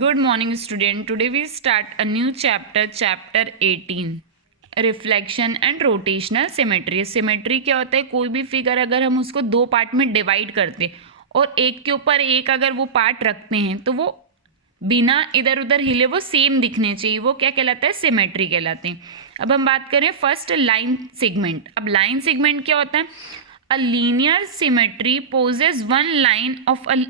Good morning, student. Today we start a new chapter, chapter 18. Reflection and rotational symmetry. Symmetry क्या होता है? कोई भी फिगर अगर हम उसको दो पार्ट में डिवाइड करते और एक के ऊपर एक अगर वो पार्ट रखते हैं तो वो बिना इधर उधर हिले वो सेम दिखने चाहिए. वो क्या कहलाता है? सिमेट्री कहलाते हैं. अब हम बात करें फर्स्ट लाइन सेगमेंट. अब लाइन सेगमेंट क्या होता है? A linear symmetry possesses one line of a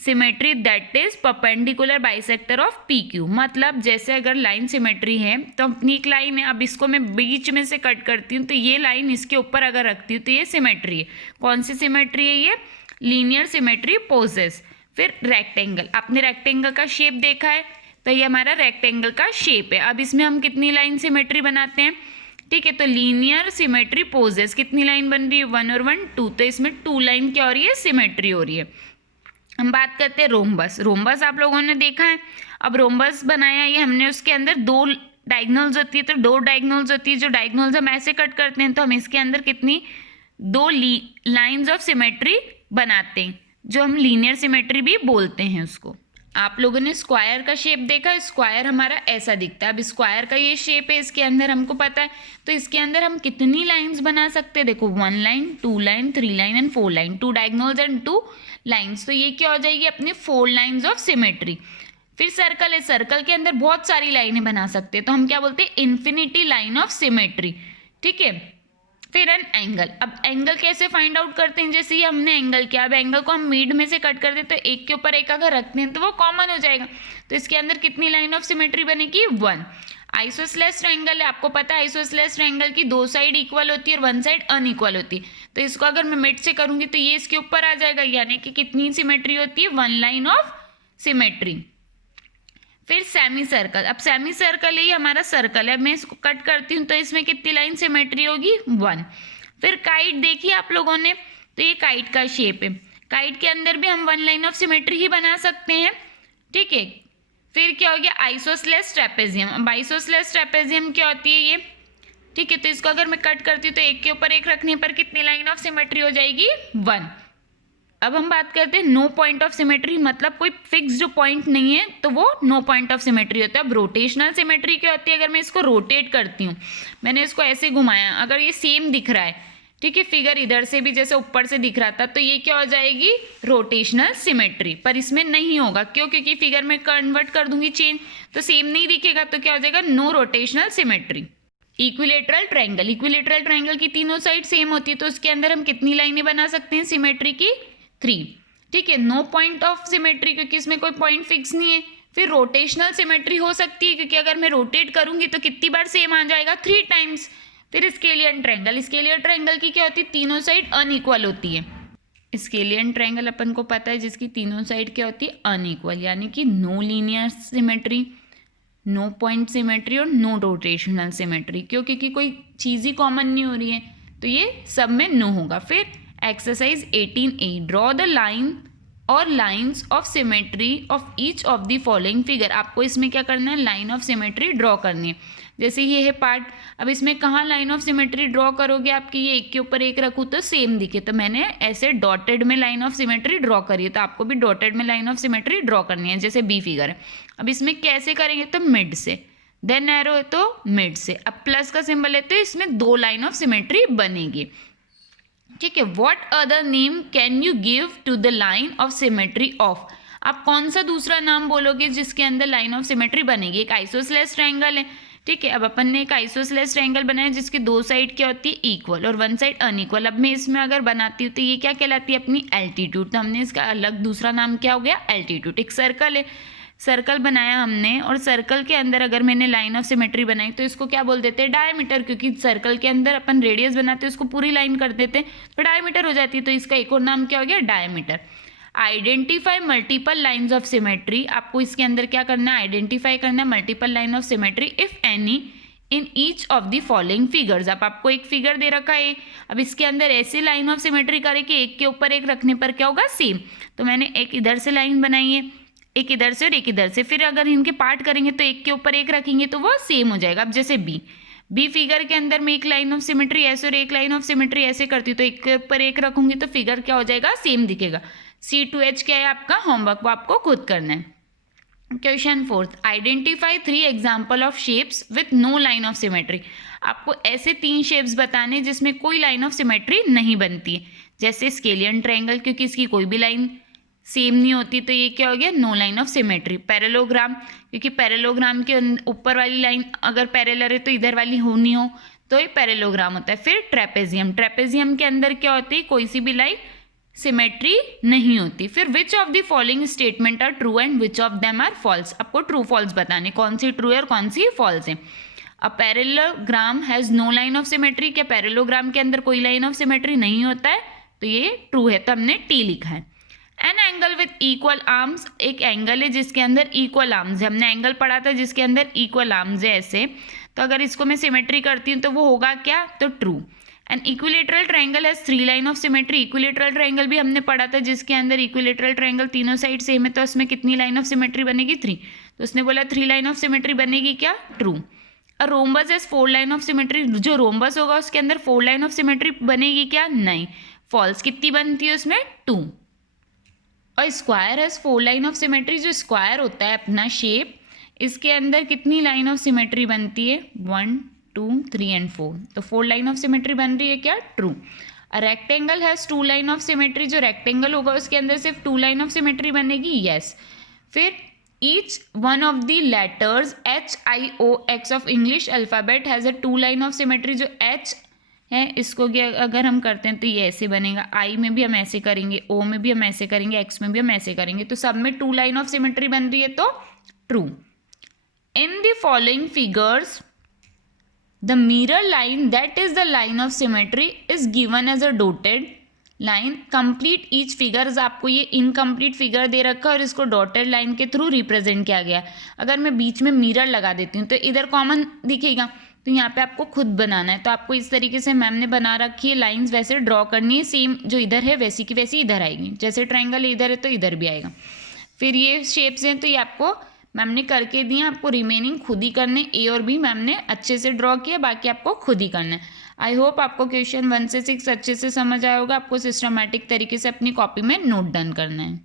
symmetry that is perpendicular bisector of P Q. मतलब जैसे अगर लाइन सिमेट्री है तो अपनी एक लाइन है, अब इसको मैं बीच में से कट करती हूँ तो ये लाइन इसके ऊपर अगर रखती हूँ तो ये सिमेट्री है. कौन सी सिमेट्री है ये? Linear symmetry possesses. फिर रेक्टेंगल. आपने रेक्टेंगल का शेप देखा है तो ये हमारा रेक्टेंगल का शेप है. अब इसमें हम कितनी लाइन सिमेट्री बनाते हैं? ठीक है, तो लीनियर सिमेट्री पोजेस कितनी लाइन बन रही है? 1 और 1 2. तो इसमें 2 लाइन क्या हो रही है? सिमेट्री हो रही है. हम बात करते हैं रोम्बस. रोम्बस आप लोगों ने देखा है. अब रोम्बस बनाया ये हमने, उसके अंदर 2 डायगोनल्स होती है. तो 2 डायगोनल्स होती है. जो डायगोनल्स हम ऐसे कट करते हैं तो हम इसके अंदर कितनी 2 लाइंस ऑफ सिमेट्री बनाते हैं, जो हम लीनियर सिमेट्री भी बोलते हैं उसको. आप लोगों ने स्क्वायर का शेप देखा. स्क्वायर हमारा ऐसा दिखता है. अब स्क्वायर का ये शेप है, इसके अंदर हमको पता है तो इसके अंदर हम कितनी लाइंस बना सकते हैं? देखो 1 line 2 line 3 line and 4 line. 2 diagonals and 2 lines. तो ये क्या हो जाएगी? अपनी 4 लाइंस ऑफ सिमेट्री. फिर सर्कल है. सर्कल के अंदर बहुत सारी लाइनें बना सकते हैं तो हम क्या बोलते हैं? Infinity line of symmetry. ठीक है. फिर एन एंगल. अब एंगल कैसे फाइंड आउट करते हैं? जैसे ये हमने एंगल किया, अब एंगल को हम मिड में से कट कर देते तो एक के ऊपर एक अगर रखते हैं तो वो कॉमन हो जाएगा. तो इसके अंदर कितनी लाइन ऑफ सिमेट्री बनेगी? 1. आइसोसेलेस ट्रायंगल है. आपको पता है आइसोसेलेस ट्रायंगल की 2 साइड इक्वल होती है और 1 साइड अनइक्वल होती है. तो इसको अगर मैं मिड से करूंगी तो ये इसके ऊपर आ जाएगा, यानी कि कितनी सिमेट्री होती है? 1 लाइन ऑफ सिमेट्री. फिर सेमी सर्कल. अब सेमी सर्कल ही हमारा सर्कल है. मैं इसको कट करती हूँ तो इसमें कितनी लाइन सिमेट्री होगी? 1. फिर काइट देखिए आप लोगों ने, तो ये काइट का शेप है. काइट के अंदर भी हम 1 लाइन ऑफ सिमेट्री ही बना सकते हैं. ठीक है. फिर क्या हो गया? Isosceles trapezium. अब आइसोसेलेस ट्रेपेजियम क्या होती है ये? ठीक है, तो इसको अगर मैं कट करती हूँ तो एक के ऊपर एक रखने पर कितनी लाइन ऑफ सिमेट्री हो जाएगी? 1. अब हम बात करते हैं नो पॉइंट ऑफ सिमेट्री. मतलब कोई फिक्स जो पॉइंट नहीं है तो वो नो पॉइंट ऑफ सिमेट्री होता है. अब रोटेशनल सिमेट्री क्या होती है? अगर मैं इसको रोटेट करती हूँ, मैंने इसको ऐसे घुमाया, अगर ये सेम दिख रहा है, ठीक है, फिगर इधर से भी जैसे ऊपर से दिख रहा था, तो ये क्या हो जाएगी? Rotational symmetry. पर इसमें नहीं होगा. क्यों? क्योंकि फिगर में कन्वर्ट कर दूंगी चेंज, तो सेम नहीं दिखेगा. तो क्या हो जाएगा? No rotational symmetry. Equilateral triangle. Equilateral triangle की तीनों साइड सेम होती है तो उसके अंदर हम कितनी लाइनें बना सकते हैं सिमेट्री की? 3. ठीक है. नो पॉइंट ऑफ सिमेट्री, क्योंकि इसमें कोई पॉइंट फिक्स नहीं है. फिर रोटेशनल सिमेट्री हो सकती है, क्योंकि अगर मैं रोटेट करूंगी तो कितनी बार सेम आ जाएगा? 3 टाइम्स. फिर स्केलियन ट्रायंगल. स्केलियन ट्रायंगल की क्या होती है? तीनों साइड अनइक्वल होती है. स्केलियन ट्रायंगल अपन को पता है जिसकी तीनों साइड क्या होती है? अनइक्वल, यानी कि no linear symmetry, no point symmetry और नो रोटेशनल सिमेट्री. क्यों? क्योंकि कोई चीज़ ही कॉमन नहीं हो रही है तो ये सब में नो होगा. फिर exercise 18A. Draw the line और lines of symmetry of each of the following figure. आपको इसमें क्या करना है? लाइन ऑफ सिमेट्री ड्रॉ करनी है. जैसे ये है पार्ट. अब इसमें कहाँ लाइन ऑफ सिमेट्री ड्रॉ करोगे? आपकी ये एक के ऊपर एक रखूँ तो सेम दिखे, तो मैंने ऐसे डॉटेड में लाइन ऑफ सिमेट्री ड्रॉ करी है. तो आपको भी डॉटेड में लाइन ऑफ सिमेट्री ड्रॉ करनी है. जैसे बी फिगर है. अब इसमें कैसे करेंगे? तो मिड से. देन एरो है तो मिड से. अब प्लस का सिंबल है तो इसमें 2 लाइन ऑफ सिमेट्री बनेगी. ठीक है. What other name can you give to the line of symmetry of? आप कौन सा दूसरा नाम बोलोगे जिसके अंदर लाइन ऑफ सिमेट्री बनेगी? एक आइसोसेलेस ट्रायंगल है. ठीक है. अब अपन ने एक आइसोसेलेस ट्रायंगल बनाया जिसकी 2 साइड क्या होती है? इक्वल और 1 साइड अनइक्वल. अब मैं इसमें अगर बनाती हूँ तो ये क्या कहलाती है? अपनी एल्टीट्यूड. तो हमने इसका अलग दूसरा नाम क्या हो गया? एल्टीट्यूड. एक सर्कल है. सर्कल बनाया हमने और सर्कल के अंदर अगर मैंने लाइन ऑफ सिमेट्री बनाई तो इसको क्या बोल देते हैं? डायमीटर. क्योंकि सर्कल के अंदर अपन रेडियस बनाते हैं उसको पूरी लाइन कर देते हैं तो डायमीटर हो जाती है. तो इसका एक और नाम क्या हो गया? Diameter. Identify multiple lines of symmetry. आपको इसके अंदर क्या करना है? आइडेंटिफाई करना है multiple line of symmetry if any in each of the following figures. अब आपको एक फिगर दे रखा है. अब इसके अंदर ऐसी लाइन ऑफ सिमेट्री करे कि एक के ऊपर एक रखने पर क्या होगा? सेम. तो मैंने एक इधर से लाइन बनाई है, एक इधर से और एक इधर से. फिर अगर इनके पार्ट करेंगे तो एक के ऊपर एक रखेंगे तो वो सेम हो जाएगा. अब जैसे बी फिगर के अंदर मैं एक लाइन ऑफ सिमेट्री ऐसे और एक लाइन ऑफ सिमेट्री ऐसे करती हूँ तो एक के ऊपर एक रखूंगी तो फिगर क्या हो जाएगा? सेम दिखेगा. C2H क्या है आपका? होमवर्क, वो आपको खुद करना है. Question 4, identify 3 example of shapes with no line of symmetry. आपको ऐसे 3 शेप्स बताने जिसमें कोई लाइन ऑफ सिमेट्री नहीं बनती है, जैसे स्केलियन ट्रायंगल, क्योंकि इसकी कोई भी लाइन सेम नहीं होती तो ये क्या हो गया, no line of symmetry. Parallelogram, क्योंकि पैरेललोग्राम के ऊपर वाली लाइन अगर पैरेलल है तो इधर वाली होनी हो तो ये पैरेललोग्राम होता है। फिर ट्रेपेजियम, ट्रेपेजियम के अंदर क्या होती है, कोई सी भी लाइन सिमेट्री नहीं होती। फिर which of the following statement are true and which of them are false. आपको ट्रू फॉल्स बताने, कौन सी ट्रू है और कौन सी फॉल्स है। A parallelogram has no line of symmetry, क्या पैरेललोग्राम के अंदर कोई लाइन ऑफ सिमेट्री नहीं होता है, तो ये ट्रू है, तो हमने टी लिखा है। An angle with equal arms, एक एंगल है जिसके अंदर इक्वल आर्म्स है, हमने एंगल पढ़ा था जिसके अंदर इक्वल आर्म्स है ऐसे, तो अगर इसको मैं सिमेट्री करती हूँ तो वो होगा क्या, तो true. An equilateral triangle has 3 line of symmetry, equilateral triangle भी हमने पढ़ा था जिसके अंदर इक्विलेटरल ट्रायंगल तीनों साइड सेम है तो उसमें कितनी लाइन ऑफ सिमेट्री बनेगी, 3, तो उसने बोला 3 लाइन ऑफ सिमेट्री बनेगी क्या, true. A rhombus has 4 line of symmetry, जो रोम्बस होगा उसके अंदर 4 लाइन ऑफ सिमेट्री बनेगी क्या, नहीं, फॉल्स। कितनी बनती है उसमें, 2। और square has 4 line of symmetry, जो स्क्वायर होता है अपना शेप, इसके अंदर कितनी लाइन ऑफ सिमेट्री बनती है, 1 2 3 एंड 4, तो 4 लाइन ऑफ सिमेट्री बन रही है क्या, true. A rectangle has 2 line of symmetry, जो रेक्टेंगल होगा उसके अंदर सिर्फ 2 लाइन ऑफ सिमेट्री बनेगी, यस। फिर each one of the letters HIOX of English alphabet has a 2 line of symmetry, जो H है इसको अगर हम करते हैं तो ये ऐसे बनेगा, I में भी हम ऐसे करेंगे, O में भी हम ऐसे करेंगे, X में भी हम ऐसे करेंगे, तो सब में 2 लाइन ऑफ सिमेट्री बन रही है तो true. In the following figures the mirror line that is the line of symmetry is given as a dotted line, complete each figures, आपको ये इनकम्प्लीट फिगर दे रखा है और इसको डॉटेड लाइन के थ्रू रिप्रेजेंट किया गया। अगर मैं बीच में मिरर लगा देती हूँ तो इधर कॉमन दिखेगा, तो यहाँ पे आपको खुद बनाना है, तो आपको इस तरीके से मैम ने बना रखी है लाइंस, वैसे ड्रॉ करनी है, सेम जो इधर है वैसी की वैसी इधर आएगी, जैसे ट्रायंगल इधर है तो इधर भी आएगा। फिर ये शेप्स हैं तो ये आपको मैम ने करके दिए, आपको रिमेनिंग खुद ही करने, ए और बी मैम ने अच्छे से ड्रॉ किया, बाकी आपको खुद ही करना है। आई होप आपको क्वेश्चन 1 से 6 अच्छे से समझ आया होगा, आपको सिस्टमैटिक तरीके से अपनी कॉपी में नोट डन करना है।